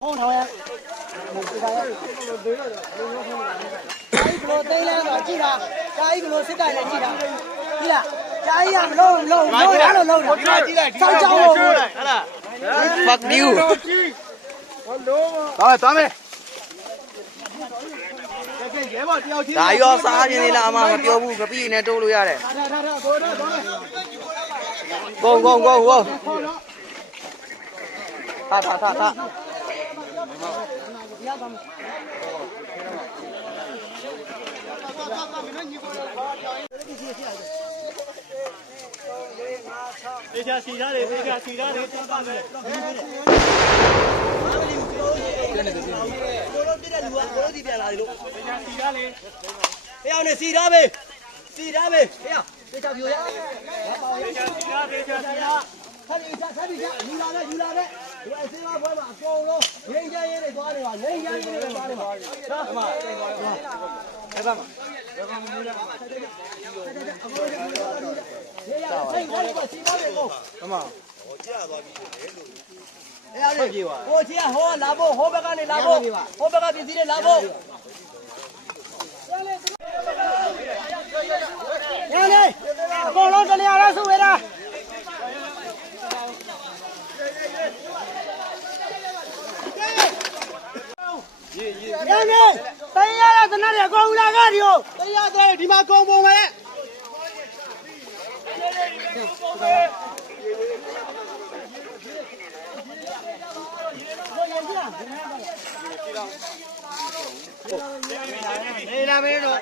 红头呀，是啥呀？加一个对了，个记他，加一个是干的记他，记了，加一样漏啥都漏着，上交我。Fuck you. 咱们。ဒါရောစားခြင်းလေးလားအမမပြောဘူးကပိနဲ့တိုးလို့ရတယ်ဂုံထားဒေချာစီထားတယ်တင်ပါမယ်ကိုလိုပြတဲ့လူကကိုလိုဒီပြန်လာတယ်လို့ဒေချာစီထားလေဟဲ့အောင်နေစီထားပဲဟဲ့အောင်ဒေချာပြိုရဒေချာစီထားခက်ပြီယူလာပဲဒီအစင်းမပွဲမှာအကုန်လုံးငိမ့်ချရေးတွေသွားနေပါငိမ့်ချရေးတွေသွားနေပါနော်အမအဲ့ပါမမူလာဟေးရစိတ်ခိုင်းကစီထားတယ်ကိုအမဟိုကြာသွားပြီလေလို့အဲ့ဒါလေဟိုကြီးကဟိုလာဖို့ဟိုဘက်ကနေလာဖို့ဟိုဘက်ကပြည်စည်းတွေလာဖို့ညနေအကုန်လုံးတလျာလားစုဝေးတာညနေတရားရတဲ့နဲ့အကုန်လာကြတယ်တရားတဲ့ဒီမှာကုန်ပုံပဲနေလာမင်းတို့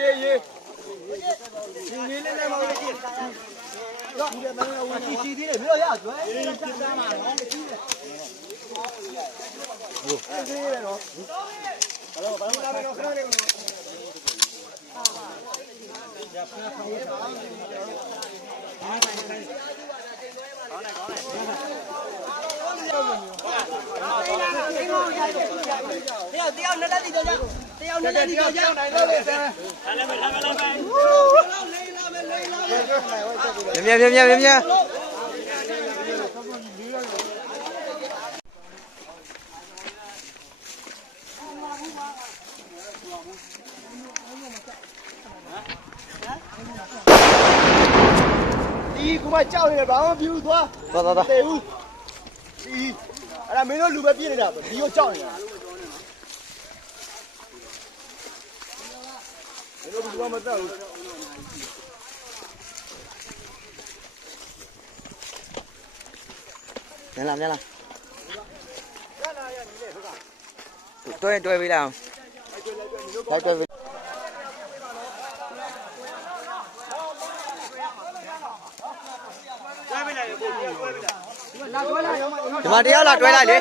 ရေးဒီလေးလည်းမဟုတ်ဘူးတော့ဒီမင်းကဝင်ချီသေးတယ်မြို့ရကျွဲစစ်သားမှာတော့မရှိတယ်ဟုတ်ကဲ့လေနော်ဘာလို့ဘာလာမလို့ခဏလေးတရားနဲ့လက်တီတော့ကြတရားနဲ့လက်တီတော့ကြနိုင်တော့လေဆန်းလာမယ်မြင်ဒီကူမကြောက်နေတယ်ဘာမှမပြူသွားတေဦးဒီအဲ့ဒါမင်းတို့လူပဲပြည့်နေတာဒီကိုကြောက်နေတာမင်းတို့ဘူးမတက်ဘူးမြင်လားတွဲပေးလိုက်အောင်လိုက်တွဲပေးဒီမှာတရားလာတွဲလိုက်လေ